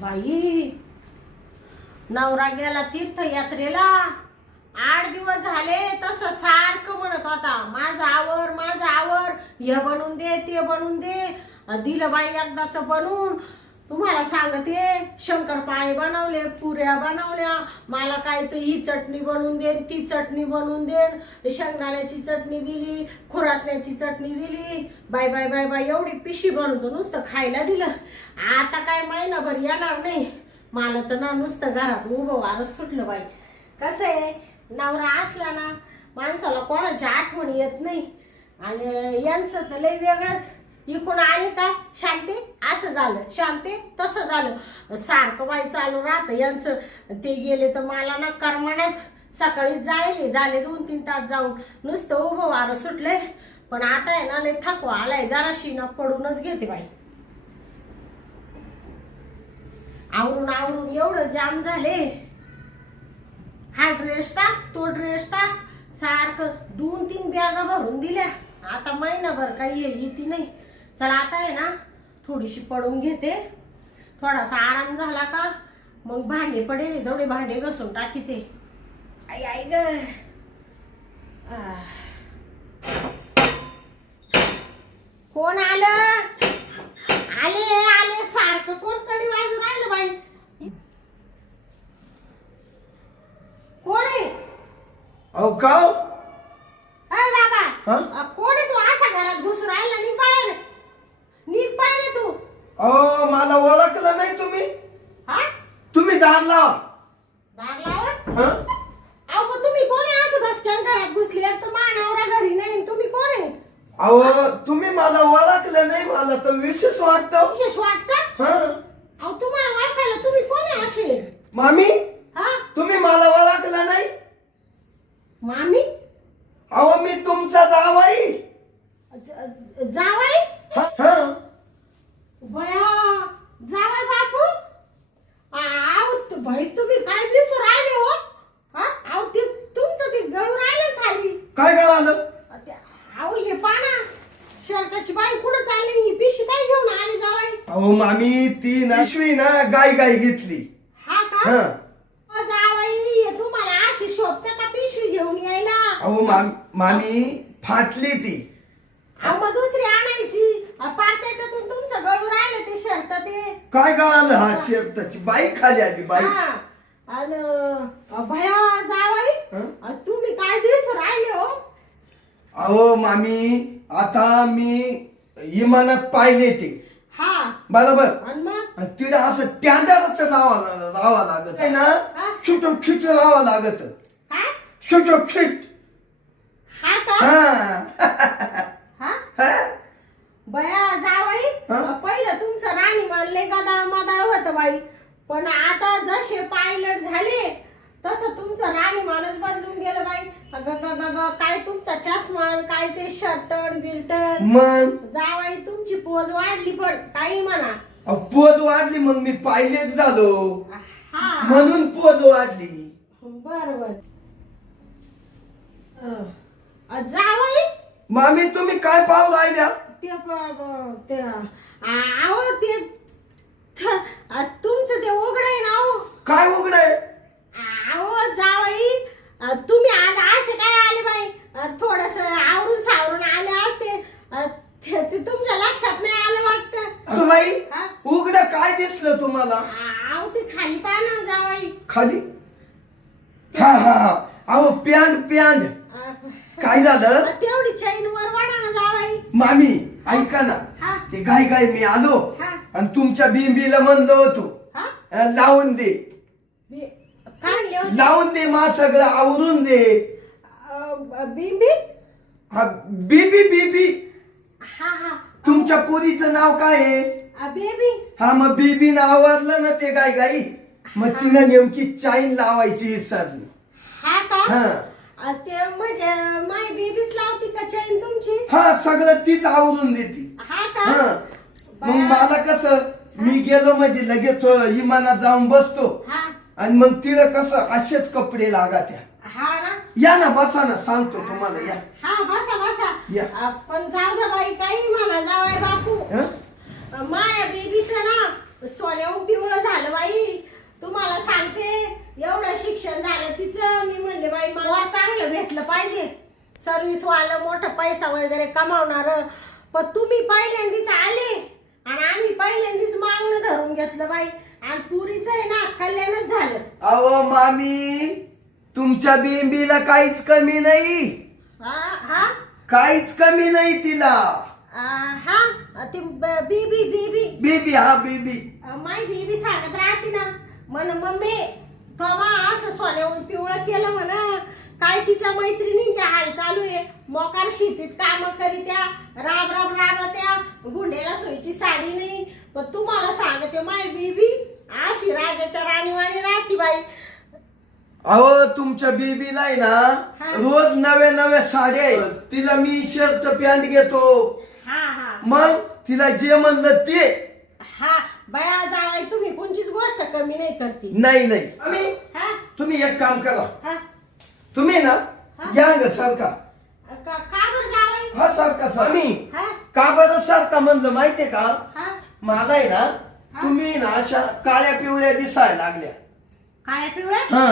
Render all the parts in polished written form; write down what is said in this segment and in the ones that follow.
बाई, नवरा गेला तीर्थयात्रेला. 8 दिवस झाले तसं सारखं म्हणत होता, माझं आवर माझं आवर, हे बनवून दे ते बनवून दे. दिलं बाई एकदाच बनवून. तुम्हाला सांगते, शंकरपाळे बनवले, पुऱ्या बनवल्या. मला काय तर ही चटणी बनवून देन, ती चटणी बनवून देन, शेंगदाण्याची चटणी दिली, खुरासण्याची चटणी दिली. बाय बाय बाय बाय, एवढी पिशी बनवतो, नुसतं खायला दिलं. आता काय महिनाभर येणार नाही. मला तर ना नुसतं घरात उभं वारच सुटलं बाई. कसं आहे, नवरा असला ना माणसाला कोणाची आठवण येत नाही. आणि यांचं तर लय वेगळंच. इकडून आले का शांती असं झालं, शांती तसं झालं, सारखं बाई चालू राहतं यांचं. ते गेले तर मला ना करमणच. सकाळी झाले 2-3 तास जाऊन, नुसतं उभं वारं सुटलंय. पण आता आहे ना लय थकवा आलाय, जराशी ना पडूनच घेते बाई. आवरून आवरून एवढं जाम झाले. हा ड्रेस टाक, तो ड्रेस टाक, सारखं 2-3 बॅगा भरून दिल्या. आता महिनाभर काही येते नाही. चला आता आहे ना थोडीशी पडून घेते. थोडासा आराम झाला का मग भांडे पडेल, थोडे भांडे घसून टाकीते. आई आई ग. कोण आलं? आले आले, सारखं कोण कडी वाजून राहिलं बाई. कोण आहे? अहो का? अरे बाबा, कोण आहे तू? असा घरात घुसून राहिला? निघ बाहेर, निघ बाहेर तू. अहो मला ओळखलं नाही तुम्ही? हा, तुम्ही दार लावा. दार लावा? हा? अहो पण तुम्ही कोण आहे? अशी बसक्यान घरात घुसली, एक तर मानवरा घरी नाही, तुम्ही कोण आहे? अहो तुम्ही मला ओळखलं नाही, मला तर विशेष वाटतं. विशेष वाटतं? हा अहो तुम्हाला ओळखायला तुम्ही कोण आहे असे? मामी, हा, तुम्ही मला ओळखलं नाही? मामी? अहो मी तुमचा जावई. जावई? हा हा. बया, जावई बापू? भाई तुम्ही काय दिसू राहिले हो? हा, अहो ते तुमचं ते गळू राहिलं खाली. काय कळालं? अहो हे पाना, शर्टाची बाई कुठं चालली? ही पिशी काय घेऊन आली जावई? अहो मामी, ती नशवी ना गाय घेतली. हा का? हा. जावई, हे तुम्हाला अशी शोभते का पिशवी घेऊन यायला? अहो मामी फाटली ती. अहो मग दुसरी आणायची. पार त्याच्यातून तुमचं गळू राहिलं ते शर्ट ते. काय कळालं? हा शेपटाची बाई खाली आली बाई. हा. आणि भया जावई, तुम्ही काय दिसू राहिले हो? अहो मामी, आता मी इमानात पाहिले ते. हा, बरोबर. आणि मग तिला असं टँडरच राहावं लागत आहे ना. खिट राहावं लागत. काय? खिट. हा का? हा. हा, बया जावई, पहिलं तुमचं राणी म्हणले गदाळ मदाळ होतं बाई. पण आता जसे पायलट झाले तसं तुमचं राणी माणूस बदलून गेलं बाई. काय तुमचा चष्मा, काय ते शर्टन बिल्टन. मग जावई तुमची पोज वाढली, पण काही म्हणा. पोज वाढली, मग मी पायलट झालो. हा, म्हणून पोज वाढली. बरोबर. जावई, मामी तुम्ही काय पाहू राहिल्या? ते आहो ते तुमचं ते उघड आहे ना. हो, काय उघडय? अहो जावई, तुम्ही आज असे काय आले बाई? थोडस आवरून सावरून आले असते, ते तुमच्या लक्षात नाही आलं वाटतं. बाई उघड काय दिसलं तुम्हाला? अहो ते खाली पहा ना जावई. खाली? हा. अहो पॅन्ट. काय झालं? तेवढी चैन वर वाढा ना जावई. मामी ऐका ना, ते गाय मी आलो आणि तुमच्या बिंबीला म्हणलो होतो लावून दे. काय लावून दे, मा सगळं आवरून दे. बिंबी? हा बीबी. हा. तुमच्या पोरीचं नाव काय आहे? बेबी. हा, मग बीबीनं आवरलं ना ते गाई. मग तिनं नेमकी चाईन लावायची विसरली. हा का? हा. ते म्हणजे माय बेबीच लावती का चैन तुमची? हा, सगळं तीच आवरून देते. हा का? हा. मग मला कसं, मी गेलो म्हणजे लगेच इमानात जाऊन बसतो. आणि मग तिला कसं असेच कपडे लागात्या. हा ना. या ना, बसा ना, सांगतो तुम्हाला. या. हा, बसा. या. पण जाऊ दे बाई, काही म्हणा जावई बापू. माया बेबीचं ना सोन्याहून पिवळं झालं बाई. तुम्हाला सांगते, एवढं शिक्षण झालं तिचं. मी म्हणले बाई मला चांगलं भेटलं पाहिजे, सर्व्हिस वालं, मोठं पैसा वगैरे कमावणार. पण तुम्ही पहिल्यांदीच आले आणि आम्ही पहिल्यांदीच मागणं धरून घेतलं बाई. आणि पुरीचं आहे ना कल्याणच झालं. अहो मामी, तुमच्या बिंबीला काहीच कमी नाही, हा हा काहीच कमी नाही तिला. हा ती बीबी बीबी बीबी, हा बीबी. माय बीबी सांगत राहते ना, म्हण मम्मी थोमा असं सोन्याहून पिवळं केलं म्हणा. काय तिच्या मैत्रिणींच्या हाल चालू आहे, मोकार शेतीत काम करीत्या, राब राब राबत्या, गुंडेला सोयीची साडी नाही. पण तुम्हाला सांगते माय बीबी अशी राजाच्या राणीवाणी राहती बाई. अहो तुमच्या बीबीला आहे ना हा. रोज नव्या नव्या साड्या आहेत. तिला मी शर्ट पॅन्ट घेतो, हा हा मग तिला जे म्हणलं ते. हा बया जावाई, तुम्ही कोणचीच गोष्ट कमी नाही करती. नाही नाही आम्ही, हा तुम्ही एक काम करा, हा तुम्ही ना हा. या ग सारखा. का बरं जावाई? हा सारखा स्वामी. हा का बरं सारखा म्हणलं माहितीये का? हा मला आहे ना तुम्ही ना अशा काळ्या पिवळ्या दिसायला लागल्या. काय पिवळं? हा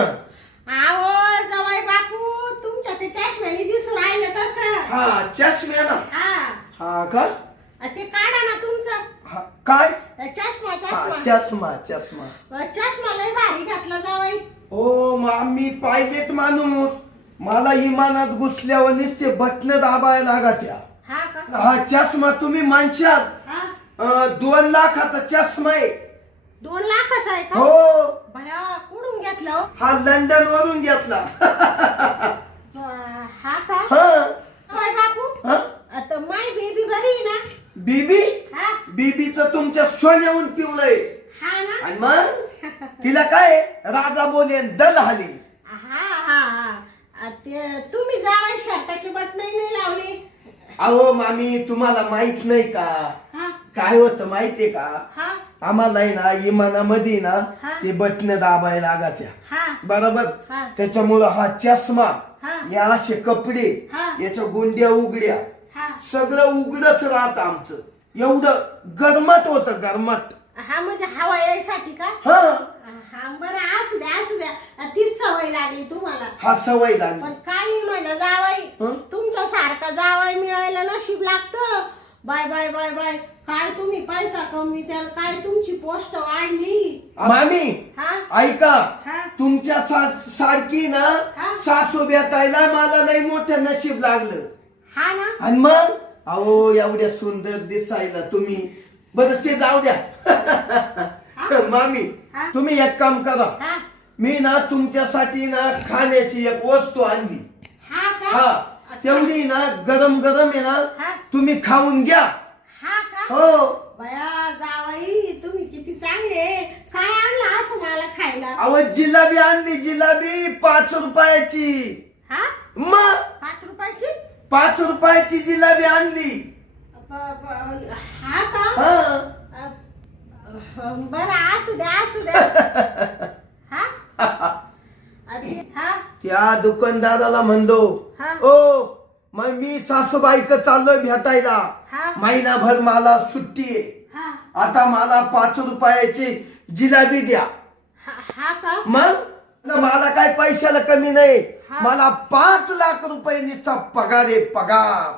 आवो जवाई बापू, तुमच्या ते चष्म्याने दिसून राहिलं तसं. हा चष्म्या ना. हा हा का? ते काढा ना तुमचं हा, काय? चष्मा. हा, चष्मा चष्मा चष्मा. चष्मा लय भारी घातला जावाई. ओ मामी पायलट माणूस, मला इमानात घुसल्यावर नुसते बटन दाबायला लागत्या. हा का? हा चष्मा तुम्ही माणसात हा 2 लाखाचा चष्मा आहे. 2 लाखाचा आहे का? हो, भया कुठून घेतला हो? हा लंडन वरून घेतला. हा का? हा जवाई बापू, हा? आता माय बेबी बरी आहे ना? बीबी, हा बीबीचं तुमच्या सोन्याहून पिवलंय. हा ना? आणि मग तिला काय राजा बोले दल हाली. हा हा हा ते तुम्ही जावाई शर्टाची बटन नाही लावली. अहो मामी, तुम्हाला माहित नाही का हा काय होतं माहितीये का? हा आम्हाला आहे ना इमानामध्ये ना हा. ते बटन दाबायला लागत्या, हा बरोबर. हा. त्याच्यामुळं हा चष्मा, हा. या असे कपडे, हा. याच्या गुंड्या उघड्या, हा सगळं उघडच राहत आमचं. एवढं गरमट होतं, गरमट. हा म्हणजे हवा यायसाठी का? हा हा बरं, असू द्या असू द्या, तीच सवय लागली तुम्हाला. हा सवय लागली. पण काही म्हणा जावाई, हं? तुमच्या सारखा जावाई मिळायला नशीब लागतं. बाय बाय बाय बाय, काय तुम्ही पैसा कमी त्या, काय तुमची पोस्ट वाढली. मामी हा ऐका, हा. तुमच्या सारखी ना हा. सासू भेटायला मला लय मोठं नशीब लागलं. हा ना? आणि मग अहो एवढ्या सुंदर दिसायला तुम्ही. बरं ते जाऊ द्या. मामी हा. तुम्ही एक काम करा, हा मी ना तुमच्यासाठी ना खाण्याची एक वस्तू आणली. हा का? हा तेवढी ना गरम गरम आहे ना, हा. तुम्ही खाऊन घ्या. हा का? हो. बया जावाई, तुम्ही किती चांगले. काय आणलं असं मला खायला? अहो जिलाबी आणली, जिलाबी 5 रुपयाची. हा मग 5 रुपयाची? 5 रुपयाची जिलाबी आणली. हा का? हा बरं असू द्या असू द्या. हा हा त्या दुकानदाराला म्हणलो, हा. ओ मग मी सासूबाईक चाललोय भेटायला, हा. महिनाभर मला सुट्टी आहे, हा आता मला 5 रुपयाची जिलाबी द्या. हा का? मग मला काय पैशाला कमी नाही, हा. मला 5 लाख रुपये नुसता पगार आहे, पगार.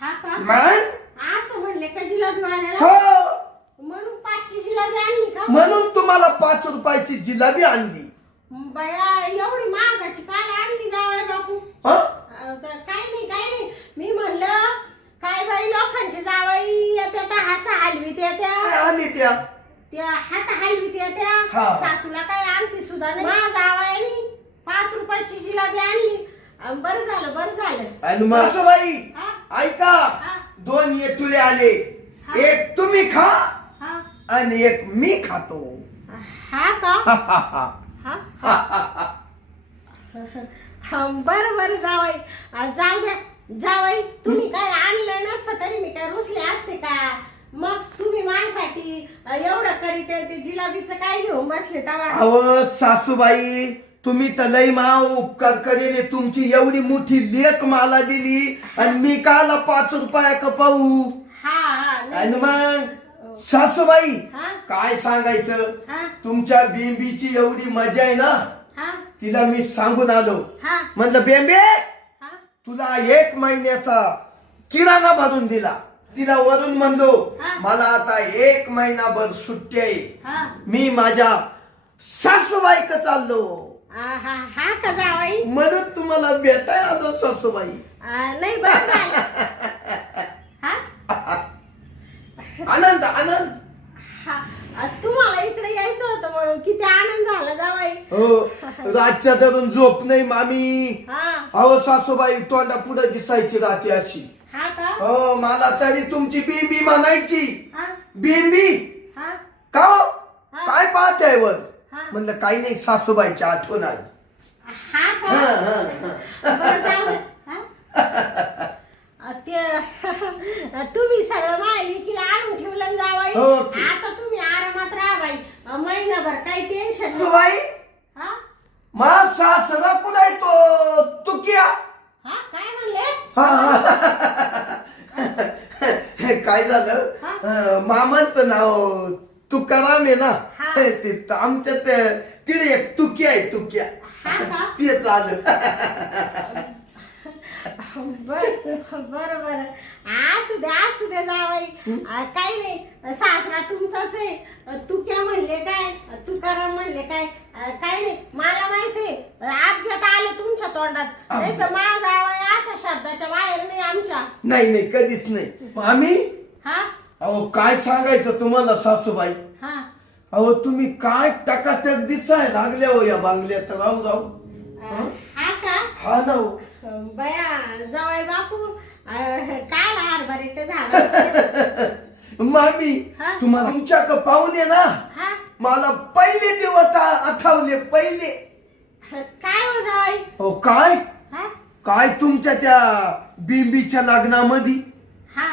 हा का? मग असं म्हणले का जिलाबी वाल्याला? हो, म्हणून 5ची जिलाबी आणली का? म्हणून तुम्हाला 5 रुपयाची जिलाबी आणली. बया एवढी महागाची काय आणली जावय बापू? हं? काय नाही काय नाही, मी म्हणलं काय बाई लोकांची जावाई येत्या त्या हासा हलवीत येत्या, काय आणली त्या? त्या हात हलवीत येत्या, हा. सासूला काय आणती सुद्धा नाही. माझ्या जावाईनी 5 रुपयाची जिलाबी आणली. बरं झालं बरं झालं. आणि मग सासूबाई हा? ऐका, हा. 2 येटुले आले, हा. एक तुम्ही खा हा आणि एक मी खातो. हा का? हा बरं बरं जावाई, जाऊ द्या जावाई, तुम्ही काय आणलं नसतं तरी मी काय रुसले असते का? मग तुम्ही माझ्यासाठी एवढं करीत ते जिलाबीचं काय घेऊन बसले तवा? अहो सासूबाई, तुम्ही तर लई माव उपकार करेले. तुमची एवढी मोठी लेख मला दिली आणि मी काला 5 रुपया का पाहू. हा हा नाही. आणि मग सासूबाई हा काय सांगायचं, हा तुमच्या बेंबीची एवढी मजा आहे ना, हा तिला मी सांगून आलो. हा म्हणलं बेंबे हा तुला 1 महिन्याचा किराणा भरून दिला. तिला वरून म्हणलो हा. मला आता 1 महिनाभर सुट्टी आहे, हा मी माझ्या सासूबाईक चाललो. हा हा का जावाई? म्हणून तुम्हाला भेटाय आलो सासूबाई. नाही बरं झालं. हा आनंद आनंद. हा तुम्हाला इकडे यायचं होतं म्हणून किती आनंद झाला जावाई. हो रातच्या धरून झोप नाही मामी. हा अहो सासूबाई तोंडा पुढे दिसायची रात्री अशी. हा का? हो मला तरी तुमची बिंबी म्हणायची. हा बिंबी हा का हो? हा. काय पाहताय वर? हा. म्हणलं काही नाही सासूबाईची आठवण आली. हा का? हा, हा, बरं जाऊ दे. हा? ते तुम्ही सगळं माहिती की आणून ठेवलं जावाई. हो. आता तुम्ही आरामात राहा बाई. महिनाभर काही टेन्शन नाही. सासूबाई हा मा सासरा कुणाय तो तुकिया. हा काय म्हणले? काय झालं, मामांचं नाव तुकाराम आहे ना, हा. ते आमच्यात तिकडे एक तुकिया आहे तुकिया. हा का? ते चालू. बरं असू दे जावाई. काही नाही सासरा तुमचाच आहे. तू क्या म्हणले काय, तुकाराम म्हणले काय, काही नाही मला माहितीये. अपघात आलं तुमच्या तोंडात, नाही तर माझा जावाई असा शब्दाच्या बाहेर नाही आमच्या. नाही नाही कधीच नाही आम्ही. हा अहो काय सांगायचं तुम्हाला सासूबाई. हा अहो तुम्ही काय टकाटक दिसाय लागल्या हो या बांगल्यात राहू राहू. हा का? हा ना हो. बया जावाई बापू काय हरभऱ्याच्या झाड. मामी हा? तुम्हाला तुमच्या पाहुणे ना हा मला पहिले दिवस आठवले पहिले. काय हो जावाई? हो काय हा काय तुमच्या त्या बिंबीच्या लग्नामध्ये हा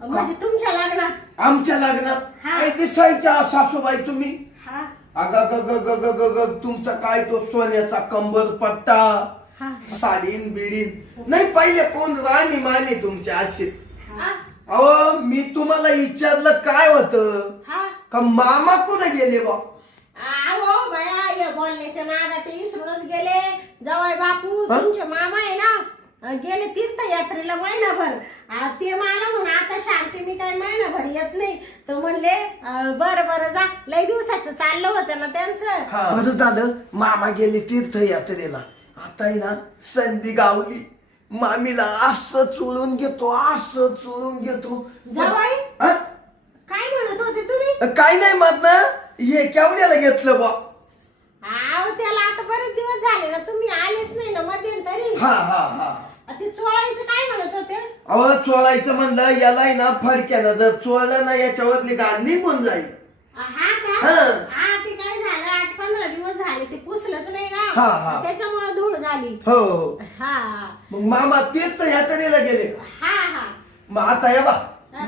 म्हणजे तुमच्या लग्नात आमच्या लग्नात हा. काय दिसायच्या सासूबाई तुम्ही. हा तुमचा काय तो सोन्याचा कंबर पट्टा हा साडीन बिडीन नाही पहिले कोण राणी माने तुमच्या अशीच. हा अहो मी तुम्हाला विचारलं काय होतं हा का मामा कुठे गेले बा. अहो बया या बोलण्याच्या नादात ते इसरूनच गेले जावाई बापू. तुमचे मामा आहे ना गेले तीर्थयात्रेला महिनाभर. ते मला म्हणून आता शांती मी काय महिनाभर येत नाही. तर म्हणले बरं जा, लय दिवसाचं चाललं होतं ना त्यांचं. बरं झालं मामा गेले तीर्थयात्रेला. आता आहे ना संधी गावली. मामीला असं चोळून घेतो असं चोळून घेतो. जावाई हा? काय म्हणत होते तुम्ही? काय नाही म्हणत ना, हे केवढ्याला घेतलं बा. अहो त्याला आता बरेच दिवस झाले ना, तुम्ही आलेच नाही ना मध्यंतरी. हा हा हा. ते चोळायचं काय म्हणत होते? अहो चोळायचं म्हणलं याला ना फडक्यानं जर चोळलं ना याच्यावरली घाण निघून जाईल. हा का? हा. हा ते काय झालं 8-15 दिवस झाले ते पुसलंच नाही हा, हा. ना, त्याच्यामुळे धूळ झाली. हो हा मग मामा तीर्थयात्रेला गेले. हा हा मग आता या बा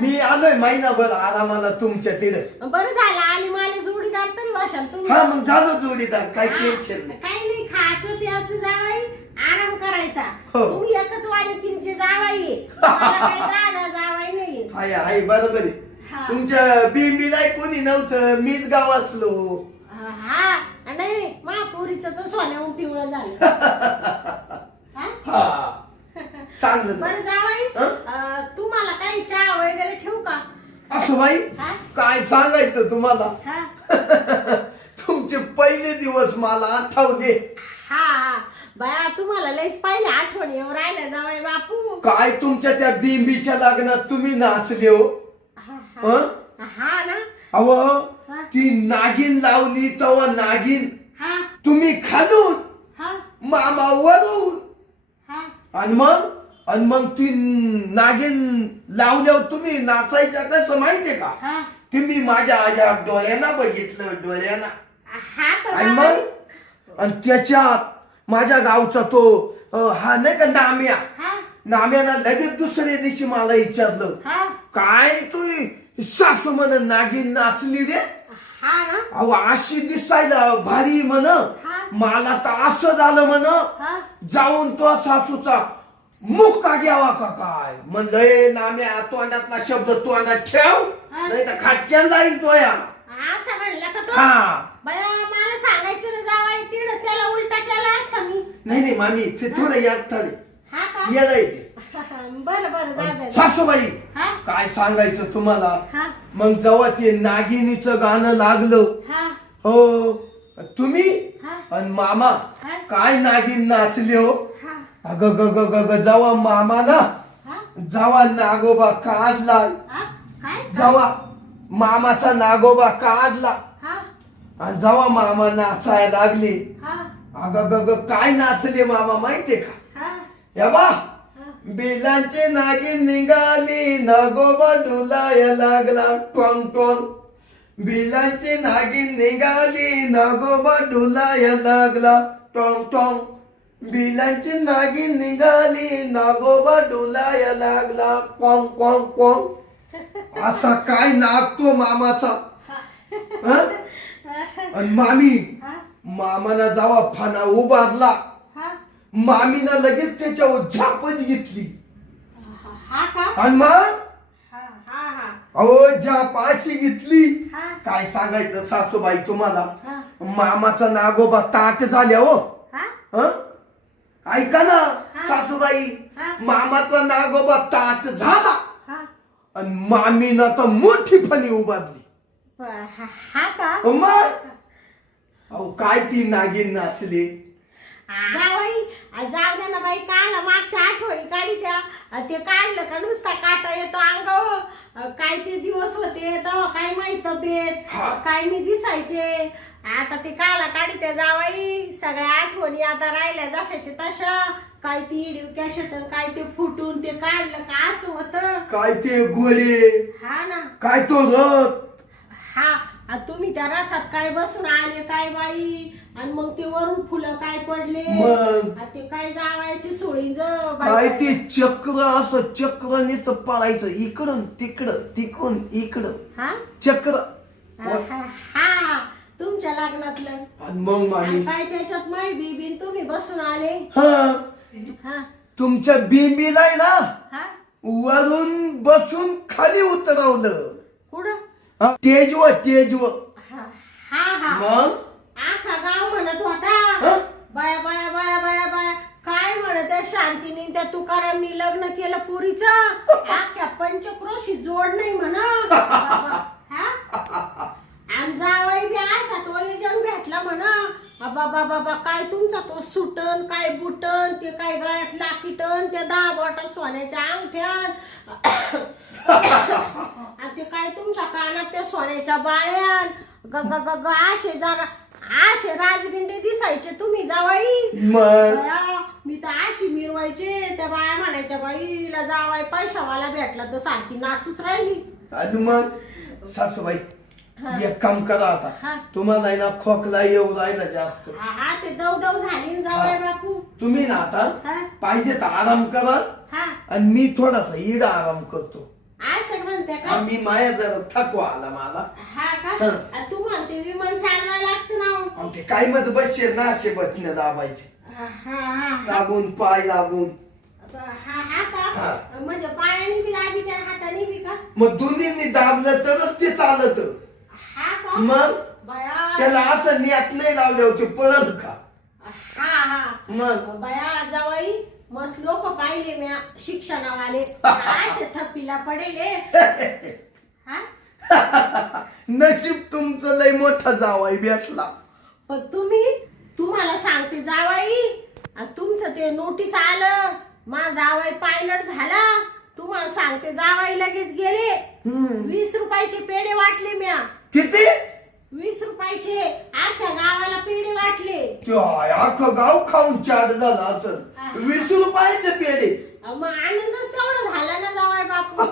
मी आलोय महिनाभर आरामाला तुमच्या तिथे. बरं झालं आली मला जोडीदार तरी वाशाल तुम्ही. हा मग झालो जोडीदार काही हा, टेन्शन नाही. काही नाही खायचं प्यायचं जावाई आराम करायचा. हो. तुम्ही एकच वाले तीनचे जावाई आहे. मला काही दादा जावाई नाही. हाय हाय बरोबर आहे. हा. तुमच्या बिंबीला कोणी नव्हतं मीच गाव असलो. हा नाही महापुरीचं तर सोन्याहून पिवळं झालं. हा? हा चांगलं झालं. बरं जावाई तुम्हाला काही चहा वगैरे ठेवू का? असं बाई हा? काय सांगायचं तुम्हाला. हा तुमचे पहिले दिवस मला आठवले. हा बाया तुम्हाला लयच पाहिले आठवण येऊ राहिल्या जावाई बापू. काय तुमच्या त्या बिंबीच्या लग्नात तुम्ही नाचले हो. हा, हं? हा ना. अहो हा. ती नागिन लावली तेव्हा नागिन हा तुम्ही खालून हा मामा वरून हा आणि मग ती नागिन लावल्यावर तुम्ही नाचायच्या कसं माहितीये का. हा तुम्ही माझ्या डोळ्यांना बघितलं डोळ्यांना. हा का आणि जावई? मग आणि त्याच्यात माझ्या गावचा तो हा नाही का नाम्या. हा नाम्यानं लगेच दुसऱ्या दिवशी मला विचारलं हा काय तू सासू म्हण नागिन नाचली रे. हा ना. अहो अशी दिसायला भारी म्हण. हा. मला तर असं झालं म्हण हा जाऊन तो सासूचा मुक्का घ्यावा का काय. म्हणलं नाम्या तोंडातला शब्द तोंडात ठेव. हा हा. नाही तर खाटक्यान जाईल तो या. असं म्हणलं का तो हा बया मला सांगायचं ना जावाई तिडच त्याला उलटा केला असता मी. नाही मामी ते थोडं यात थोडे हा का येडा येते. बरं बरं जाऊ दे. सासूबाई हा काय सांगायचं तुम्हाला. हा मग जेव्हा ते नागिनीचं गाणं लागलं हा हो तुम्ही हा आणि मामा हा. काय नागिन नाचले हो. हा अग ग ग ग ग जेव्हा मामा ना हा जेव्हा नागोबा काढला हा काय जेव्हा मामाचा नागोबा काढला हा आणि जेव्हा मामा नाचायला लागले हा अग ग ग काय नाचले मामा माहितीये का. हा या बा बेलांचे नागिन निघाली नागोबा डुलाया लागला टोंग टोंग. बिलांची नागिन निघाली नागोबा डुलाया लागला टोंग टोंग. बिलांची नागिन निघाली नागोबा डुलाया लागला पोंग पोंग पोंग. असा काय नागतो मामाचा. हं? आणि मामी हा मामाना जावा फाना उभारला हा मामीनं लगेच त्याच्यावर झापच घेतली हा का आणि मग हा हा हा अहो झाप अशी घेतली हा काय सांगायचं सासूबाई तुम्हाला. हा मामाचा नागोबा ताट झाल्या हो. हा हं? ऐका ना हा. सासूबाई हा. मामाचा नागोबा ताट झाला हा आणि मामीनं तर मोठी फणी उभारली. हा का मग अहो काय ती नागिन नाचली. जावाई जाऊ द्या ना बाई काल मागच्या आठवडी काढी त्या ते काढलं का नुसता काटा येतो अंगावर. काय ते दिवस होते तेव्हा काय माहित तब्येत हा. काय मी दिसायचे. आता ते काला काढी त्या जावाई सगळ्या आठवणी आता राहिल्या जशाचे तशा. काय ती इडीव कॅशट काय ते फुटून ते काढलं का असं होतं. काय ते गोळे हा ना काय तो रथ. हा तुम्ही त्या रथात काय बसून आले काय बाई आणि मग ते वरून फुलं काय पडले. मग? ते काय जावायची सोळी काय ते चक्र असं चक्र नुसतं पळायचं इकडून तिकडं तिकडून इकडं हा चक्र. हा, हा, हा तुमच्या लग्नातलं. आणि मग मामी आणि काय त्याच्यात माय बीबीन तुम्ही बसून आले. हा हा तुमच्या बिंबीला आहे ना हा वरून बसून खाली उतरवलं. कुठं हा, तेजव तेजव. हा हा हा मग आखा गाव म्हणत होता हा? बाया बाया बाया बाया बाया काय म्हणत त्या शांतीने त्या तुकारामनी लग्न केलं पुरीचं अख्ख्या पंचक्रोशी जोड नाही म्हण. आणि जावाई बी असा टोळे जण भेटला म्हण. बाबा बाबा काय तुमचा तो सुटन काय बुटन ते काय गळ्यात लाकीटन त्या 10 बोटा सोन्याच्या अंगठ्यान आणि ते काय तुमच्या कानात त्या सोन्याच्या बाळ्यान ग ग ग ग असे जरा असे राजगिंडे दिसायचे तुम्ही जावाई. मग बया, मी तर अशी मिरवायचे त्या बाया म्हणायच्या बाईला जावाय पैशावाला भेटला तर सारखी नाचूच राहिली. आणि मग सासूबाई एक काम करा हा. आता तुम्हाला आहे ना खोकला येऊ राहिला जास्त. हा ते दव झाली ना जावाय बापू. तुम्ही ना आता हा पाहिजे तर आराम करा हा आणि मी थोडासा इडा आराम करतो. असं म्हणते का. मी माया जरा थकवा आला मला. हा का हा. आणि तू म्हणते विमान चालवायला लागतं ना. अहो, ते काय माझं बसशे ना असे बटणं दाबायचे हा हा हा लागून पाय लागून. हा हा का हा. म्हणजे पायाने बी लावी त्या हाताने बी का. मग दोन्हींनी दाबलं तरच ते चालत. हा का मग बया त्याला असं नेट नाही लावले होते पळत का. हा हा मग बया जावाई मस्त लोक पाहिले म्या शिक्षणावाले असे थप्पीला पडेले. हा नशीब तुमचं लय मोठा जावाई भेटला. पण तुम्हाला सांगते जावाई तुमचं ते नोटीस आलं मा जावाई पायलट झाला. तुम्हाला सांगते जावाई लगेच गेले 20 रुपयाचे पेढे वाटले म्या. किती 20 रुपयाचे अख्ख्या गावाला पेढे वाटले. अख्खं गाव खाऊन चाट झाला असं. 20 रुपयाचे पेढे. मग आनंदच तेवढा झाला ना जावाई बापू.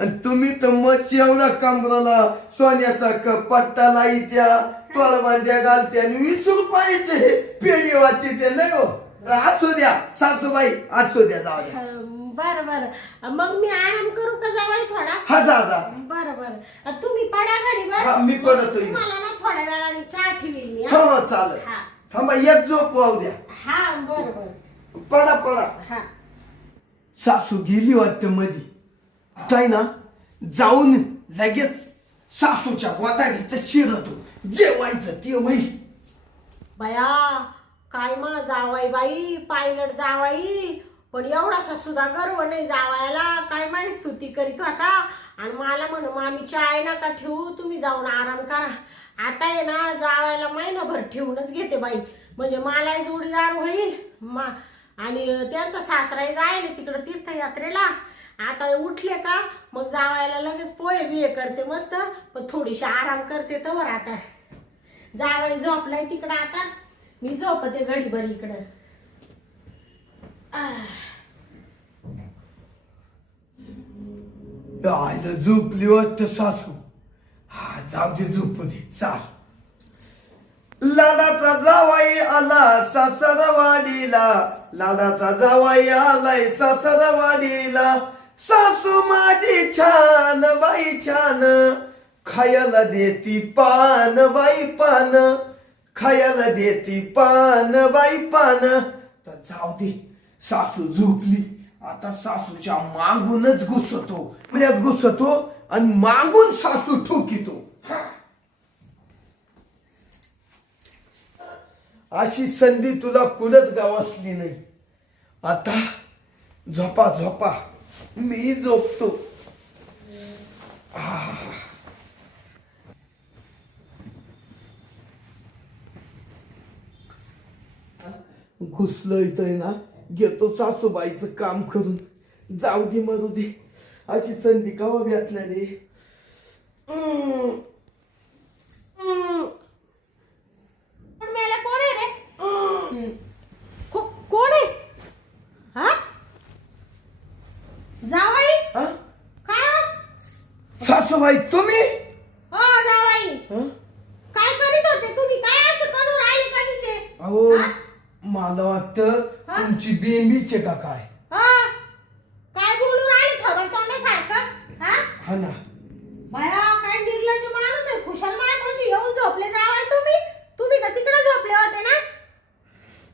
आणि तुम्ही तर मग एवढा कमराला सोन्याचा पट्टा लाईत्या तोळबांध्या घालत्या आणि 20 रुपयाचे पेढे वाटते ते नाही हो. असू द्या सासूबाई असू द्या जाऊ द्या. बर बर मग मी आराम करू का जावाई थोडा. हा जा जा. बर बर तुम्ही पडा घडी हा, बर. मी पडतोय. तुम्हाला ना थोड्या वेळाने चहा ठेवील मी. हो हो चालेल. हा थांबा एक झोप वाहू द्या. हा बर बर पडा पडा. हा सासू गेली वाटतं मधी. काय ना जाऊन लगेच सासूच्या गोताडीत शिरतो, जेवायचं ते होईल. बया काय मग जावाई बाई, पायलट जावाई, पण एवढासा सुद्धा गर्व नाही जावायला. काय माहिती स्तुती करीत होता आणि मला म्हण मामी चाय नका ठेवू, तुम्ही जाऊन आराम करा. आता आहे ना जावायला महिनाभर ठेवूनच घेते बाई, म्हणजे मलाही जोडीदार होईल आणि त्यांचा सासराही जायला तिकडं तीर्थयात्रेला. आता उठले का मग जावायला लगेच पोहे बिये करते मस्त, पण थोडीशी आराम करते तवर. आता जावाई झोपलाय तिकडं, आता मी झोपते घडीभर इकडं. आईला झोपली वाटत सासू. हा जाऊ दे, झोपू दे, चाल. लाडाचा जावाई आला सासरवाडीला, लाडाचा जावाई आलाय सासरवाडीला. सासू माझी छान बाई छान, खायला देती पान बाई पान, खायला देती पान बाई पान. तर जाऊ दे, सासू झोपली. आता सासूच्या मागूनच घुसतो, पुण्यात घुसतो आणि मागून सासू ठोकितो. अशी संधी तुला कुठंच गावासली नाही. आता झोपा झोपा, मी झोपतो. घुसलं इथं ना, घेतो सासूबाईचं काम करून. जाऊ दे मरू दे, अशी संधी कवा भेटणार रे. कोण आहे रे? कोण आहे? हा जावाई? हा? काय सासूबाई तुम्ही? हो जावाई, हं? काय करीत होते तुम्ही? काय असं करून राहिले कधीचे? अहो हा? मला वाटतं हा? तुमची बेंबीचे का काय. हा? काय बोलू राहिले थोबड तोंडासारखं? हा हा ना. बाया काय निर्लज्ज माणूस आहे. खुशाल मायापाशी येऊन झोपले जावाई तुम्ही. तुम्ही तर तिकडे झोपले होते ना.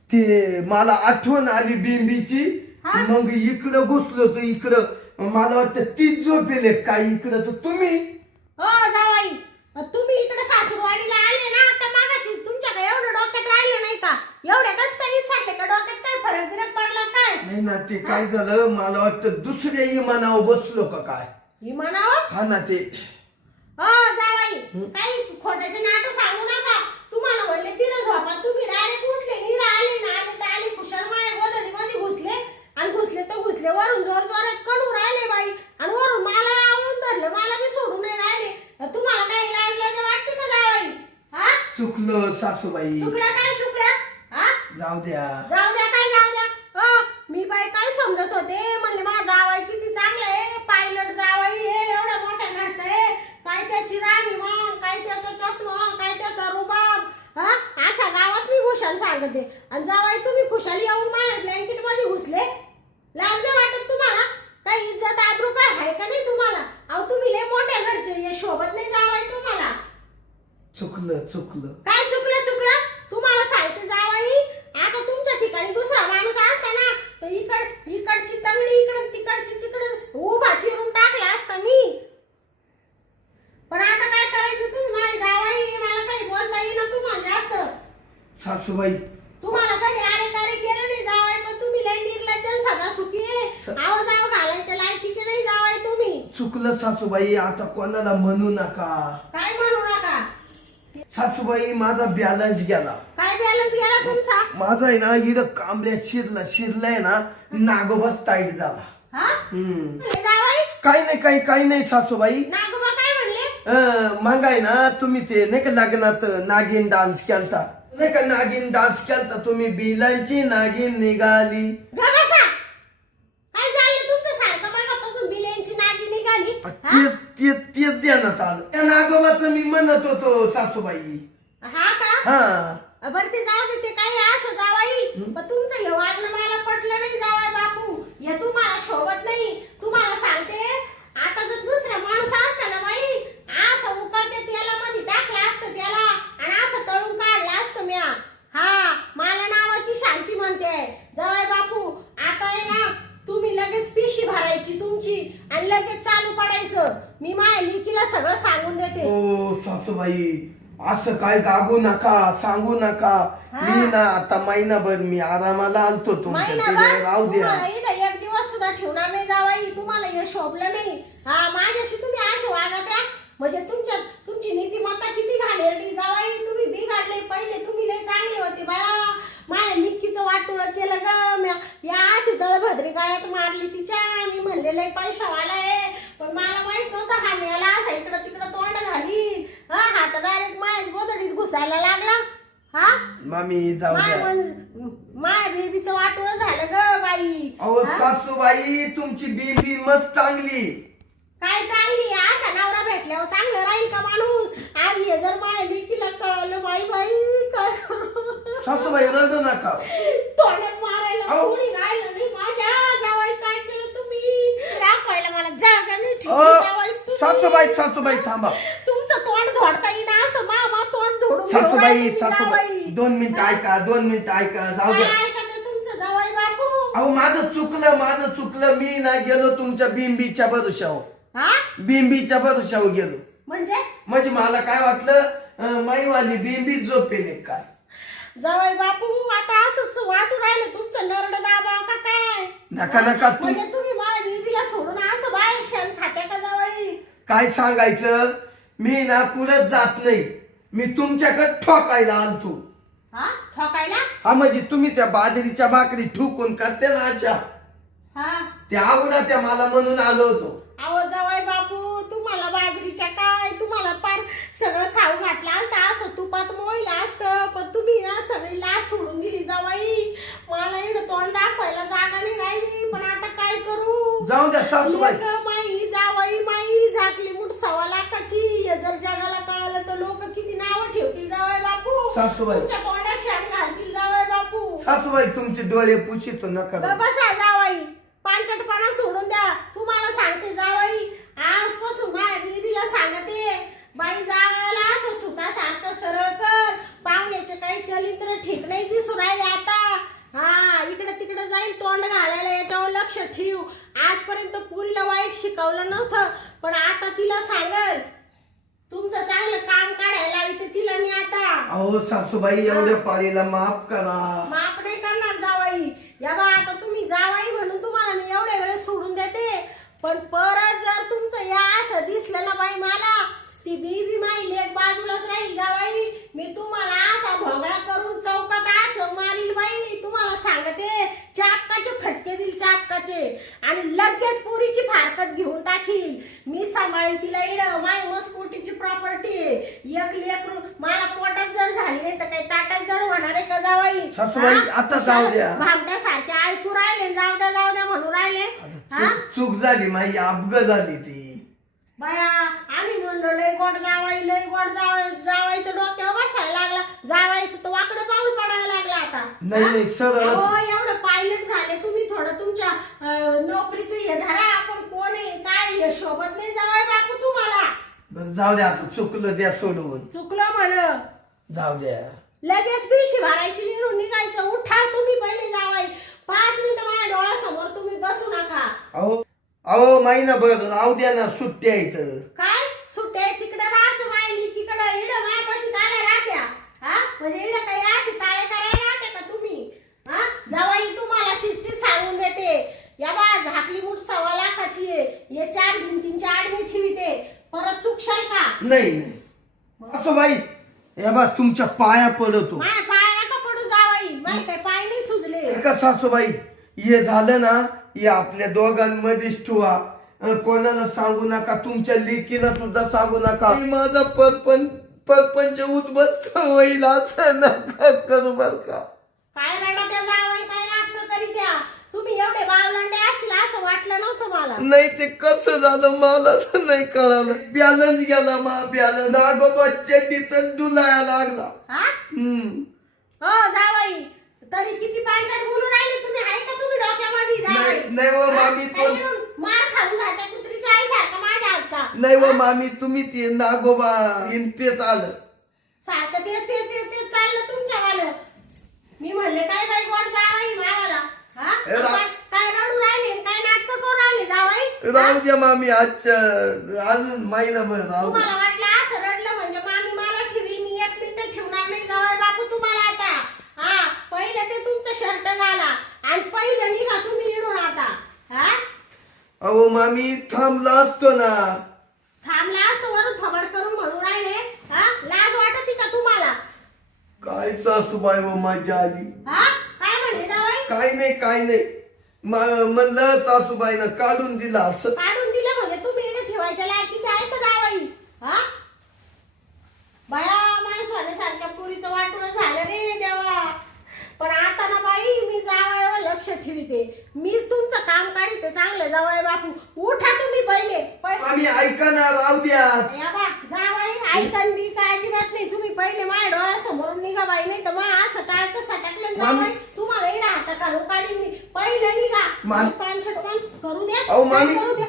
ते मला आठवण आली बेंबीची, हा? मग इकडं घुसलो तर इकडं मला वाटतं तीच झोपेले काय इकडं, तर तुम्ही. हो जावाई, तुम्ही इकडे सासूरवाडीला आले ना, आता मागाशी तुमच्याकडे एवढं डोक्यात राहिलं नाही का? एवढ्या कस काही विसरले का? डोक्यात काय फरक बिरक पडला काय? नाही ना, ते काय झालं मला वाटतं दुसऱ्या इमानावर बसलो का काय. विमानावर? हा ना ते. हो जावाई, काही खोट्याचे नाटक सांगू नका. तुम्हाला म्हणले तिथं झोपा, तुम्ही डायरेक्ट उठले, नीड आले ना, आले तर आले खुशाल माया गोधडी मध्ये घुसले आणि घुसले तर घुसले. वरून जोर जोरात कडू राहिले बाई, आणि वरून मला आवून धरलं, मला बी सोडून नाही राहिले. तुम्हाला काही लाजलं वाटते का जावाई? हा चुकलं सासूबाई, चुकलं? काय चुकलं? हा जाऊ द्या. जाऊ द्या, काय जाऊ द्या? हो मी बाई काय समजत होते, म्हणले माझा जावाई किती चांगला आहे, पायलट जावाई आहे, एवढ्या मोठ्या घरचा आहे, काय त्याची राणी मग, काय त्याचा चष्मा, काय त्याचा रुबाब. हा आख्या गावात मी भूषण सांगते, आणि जावाई तुम्ही खुशाली येऊन माझ्या ब्लँकेट मध्ये घुसले. लाज नाही वाटत तुम्हाला? काही इज्जत आबरू काय आहे का नाही तुम्हाला? अहो तुम्ही लय मोठ्या घरचे, हे शोभत नाही जावाई तुम्हाला. चुकलं चुकलं. काय चुकलं? तुम्हाला सांगते जावाई, आता तुमच्या ठिकाणी दुसरा माणूस असता ना, तर इकडची तंगडी इकडं, तिकडची तिकडं उभा चिरून टाकला असता मी. पण आता काय करायचं? तुम्ही माझी जावाई, मला काही बोलता येईना तुम्हाला जास्त. सासूबाई तुम्हाला काही आरे कार्य केलं नाही जावाई, पण तुम्ही लय निर्लज्ज सदा सुखी आहे. आवाज घालायच्या लायकीचे नाही जावाई तुम्ही. चुकलं सासूबाई, आता कोणाला म्हणू नका. काय म्हणू नका. सासूबाई माझा बॅलन्स गेला. काय बॅलन्स गेला तुमचा? माझा आहे ना इकडं कांबऱ्यात शिरलाय ना, नागोबाच टाईट झाला. हा जावाई? काही नाही सासूबाई. नागोबा काय म्हणले? मागाय ना तुम्ही ते नाही का लग्नात नागिन डान्स केलता, नाही का नागिन डान्स केलता तुम्ही, बिलांची नागिन निघाली. काय झालं तुमचं सारखं मागापासून बिल्यांची नागी निघाली? तेच देण्यात आलं. त्या नागोबाचं मी म्हणत होतो सासूबाई. हा का? हा बरं ते जाऊ दे, ते काही असं जावाई, पण तुमचं हे वागणं मला पटलं नाही जावाई बापू. हे तुम्हाला शोभत नाही. तुम्हाला सांगते, आता जर दुसरा माणूस असता ना बाई, असं उकळते तेलामध्ये टाकलं असतं त्याला आणि असं तळून काढलं असतं म्या. हा मला नावाची शांती म्हणते जावाई बापू. आता आहे ना, तुम्ही लगेच पिशी भरायची तुमची आणि लगेच चालू पडायचं. माझं. मी माझ्या लेकीला सगळं सांगून देते. ओ सासूबाई असं काय गागू नका, सांगू नका. हा. मी ना आता महिनाभर मी आरामाला आणतो तुमच्या तिथे, महिनाभर राहू द्या. तुम्हाला इकडे एक दिवस सुद्धा ठेवणार नाही जावाई. तुम्हाला हे शोभलं नाही. हा माझ्याशी तुम्ही असे वागत्या म्हणजे तुमची नीतिमत्ता किती घाणेरडी जावाई. तुम्ही बिघडले. पहिले तुम्ही लय चांगले होते बाया. माझ्या लिक्कीचं वाटोळ केलं ग म्या. या अशी दळभद्री गाळ्यात मारली तिच्या. मी म्हणले लय पैशावाला आहे, पण मला माहित नव्हतं हा मेला असा इकडं तिकडं तोंड घाली. हा तर डायरेक्ट माझ्याच गोदडीत घुसायला लागला. हा मामी जाऊ द्या. माय बेबीचं वाटोळ झालं ग बाई. अहो सासूबाई तुमची बेबी मस्त चांगली. काय चांगली असा नवरा भेटल्यावर चांगलं राहील का माणूस. आज हे जर माझ्या लेकीला कळलं बाई बाई काय करू. सासूबाई रडू नका. तोंडात मारायला अहो. कोणी राहिलं नाही. माझ्या जावाई काय केलं तुम्ही. राखायला मला जागा नाही ठेवली अहो, जावाई तुम्ही. सासूबाई थांबा. तुमचं तोंड धोडता येईना असं मामा तोंड धोडून सासूबाई घेऊन सासूबाई जावाई. 2 मिनिटं ऐका, 2 मिनिटं ऐका, जाऊ द्या. काय ऐका ते तुमचं जावाई बापू. अहो माझं चुकलं. मी ना गेलो तुमच्या बिंबीच्या भरोशावर. हा बिंबीच्या भरोशावर गेलो. म्हणजे मला काय वाटलं माईवाली बिंबी झोपेले काय. जावई बापू आता असं वाटू राहिलं तुमचं नरड दाबा का काय. नका म्हणजे तुम्ही माझ्या बेबीला सोडून असं बाहेर शेण खात्या का जावई. काय सांगायचं. मी ना कुठंच जात नाही. मी तुमच्याकडे ठोकायला आणतो. हा ठोकायला. हा म्हणजे तुम्ही त्या बाजरीच्या भाकरी ठोकून करते ना अशा, हा त्या आवडा त्या मला म्हणून आलो होतो. अहो जावई बापू तुम्हाला बाजरीच्या काय तुम्हाला पार सगळं खाऊ घातलं असतं असं तुपात मोळलं असतं. पण तुम्ही ना सगळी लाच सोडून दिली जावई. मला इकडं तोंड दाखवायला जागा नाही राहिली. पण आता काय करू. जाऊ द्या सासूबाई. लेकं माई जावई माई झाकली मुठ 1.25 लाखाची. हे जर जगाला कळालं तर लोक किती नावं ठेवतील जावई बापू. सासूबाई. तुमच्या तोंडात शेण घालतील जावई बापू. सासूबाई तुमचे डोळे पुशीतो नका. बसा जावई. पांचटपणा सोडून द्या. तुम्हाला सांगते जावई आजपासून माझ्या बेबीला सांगते बाई जावायला असं सुतासारखं सरळ कर. पाहुण्याचे काही चलित्र ठीक नाही दिसू राहिले आता. हा इकडे तिकडे जाईल तोंड घालायला. याच्यावर लक्ष ठेव. आजपर्यंत पुरीला वाईट शिकवलं नव्हतं, पण आता तिला सांगल तुमचं चांगलं काम काढायला लावी ते तिला मी आता. अहो सासूबाई एवढ्या पाळीला माफ करा. माफ नाही करणार जावाई. या बा आता तुम्ही जावाई म्हणून तुम्हाला मी एवढ्या वेळेस सोडून देते. पण परत जर तुमचं या असं दिसलं ना बाई मला ती बेबी माई लेक बाजूलाच राहील जावाई. मी तुम्हाला असा भोंगळा करून चौकात असं मारील बाई. तुम्हाला सांगते चापकाचे फटके दिल चापकाचे. आणि लगेच पुरीची फारकत घेऊन टाकील. मी सांभाळील तिला. इड माय मस्कोटीची प्रॉपर्टी. एक लेकरू मला पोटात जड झाली नाही तर काही ताटात जड होणार आहे का जावाई. सासूबाई आता जाऊ द्या. भामट्यासारखे ऐकू राहिले. जाऊ द्या म्हणून राहिले. हा चूक झाली माझी, अपघ झाली ती. बाया आम्ही म्हणलो लय गोड जावाई तर डोक्यावर बसायला लागला. जावायचं तर वाकडं पाऊल पडायला लागला आता. नाही सरळ. हो एवढं पायलट झाले तुम्ही. थोडं तुमच्या नोकरीचं हे धरा. आपण कोण आहे काय हे शोभत नाही जावाई बापू तुम्हाला. बरं जाऊ द्या आता. चुकलं द्या सोडून. चुकलं म्हण. जाऊ द्या. लगेच पिशी भरायची निघून निघायचं. उठा तुम्ही पहिले जावाई. 5 मिनिटं माझ्या डोळ्यासमोर तुम्ही बसू नका. अहो महिनाभर राहू द्या ना. सुट्ट्या इथं काय सुट्टे तिकडे राहायचं मायली तिकडे. इड मायापाशी काय राहत्या. हा म्हणजे इड काही अशी चाळे करायला राहते का तुम्ही. हा जावाई तुम्हाला शिस्ती सांगून देते. या बा झाकली मूठ 1.25 लाखाची आहे. हे 4 भिंतींच्या आड मी ठेवीते. परत चुकशाल का. नाही असं बाई. या बा तुमच्या पाया पडतो. माया पाय नका पडू जावाई. माय काय पाय नाही सुजले. एका सासूबाई हे झालं ना हे आपल्या दोघांमध्येच ठेवा. कोणाला सांगू नका. तुमच्या लेकीला सुद्धा सांगू नका. माझा परपंच उद्ध्वस्त होईल असं नका करू बर का. काय रडा त्या जावाई काय नाटक करीत्या. तुम्ही एवढे बावलांडे असला असं वाटलं नव्हतं मला. नाही ते कसं झालं मला तर नाही कळालं. बॅलन्स गेला बॅलन्स. नागोबाच्या तिथं डुलाया लागला. हा हो जावाई तरी किती पांचट बोलून राहिले तुम्ही. आहे का तुम्ही डोक्यामध्ये जावाई. नाही व मामी तो मार खाऊन जाते कुत्रीच्या आईसारखं माझ्या हातचा. नाही व मामी तुम्ही ते नागोबा तेच आलं सारखं ते चाललं तुमच्यावालं. मी म्हणले काय बाई गोड जावाई मावाला. हा काय रडू राहिले काय नाटक करू राहिले जावाई. राहू द्या मामी आजच्या अजून महिनाभर राहू द्या. तुम्हाला वाटलं असं रडलं म्हणजे मामी मला ठेवील, मी एक मिनिट ठेवणार नाही जावई बापू तुम्हाला आता. हा पहिलं ते तुमचं शर्ट घाला आणि पहिलं निघा तुम्ही इडून आता. हा अहो मामी थांबला असतो ना. थांबला असतं वरून थोबड करून म्हणून राहिले. हा लाज वाटते का तुम्हाला? काय सासूबाई व मजा आली. हा काय म्हणले जावई? काय नाही म्हणलं सासूबाईनं काढून दिला असं. काढून दिलं म्हणजे तुम्ही इकडे ठेवायच्या लायकीचे आहे का जावई? हा बाया माझ्या सोन्यासारख्या पुरीचं वाटून झालं रे देवा. पण आता ना बाई मी जावयावर लक्ष ठेवते, मीच तुमचं काम काढते चांगलं. जावई बापू उठा तुम्ही पहिले आम्ही ऐका ना राहू द्या. या बा जावई ऐकन बी काय अजिबात नाही. तुम्ही पहिले माझ्या डोळ्यासमोरून निघा बाई, नाही तर मग असं टाळ कसं टाकलं जावई तुम्हाला इडा हात घालून काढीन मी. पहिलं निघा पानशट करू द्या. अहो, काय मामी. करू द्या,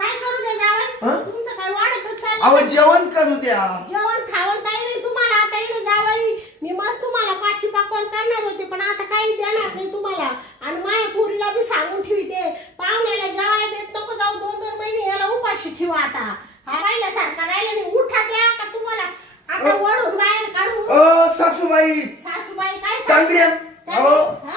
काय करू द्या जावई? तुमचं काय वाढतच अहो चाललं. जेवण करू द्या. जेवण खावण काही नाही तुम्हाला आता इकडे जावई. मी मस्त तुम्हाला पाची पाकवान करणार होते पण आता काही देणार नाही तुम्हाला. आणि माझ्या पोरीला बी सांगून ठेवते पाहुण्याला जेवायला देत नको जाऊ, 2-2 महिने याला उपाशी ठेवा. आता हा राहिल्यासारखा राहिला नाही. उठा द्या का तुम्हाला आता वडून बाहेर काढू. सासूबाई सासूबाई काय चांगल्या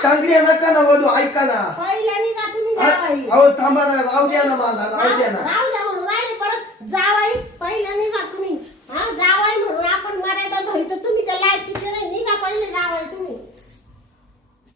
चांगल्या नका ना बोलू, ऐका ना. पहिला निघा तुम्ही जावाई. अहो थांबा ना, राहू द्या ना मला, राहू द्या ना. राहू द्या म्हणून राहिले परत जावाई. पहिला निघा तुम्ही. हा जावाई म्हणून आपण मर्यादा धरी तर तुम्ही त्या लायकीचे नाही.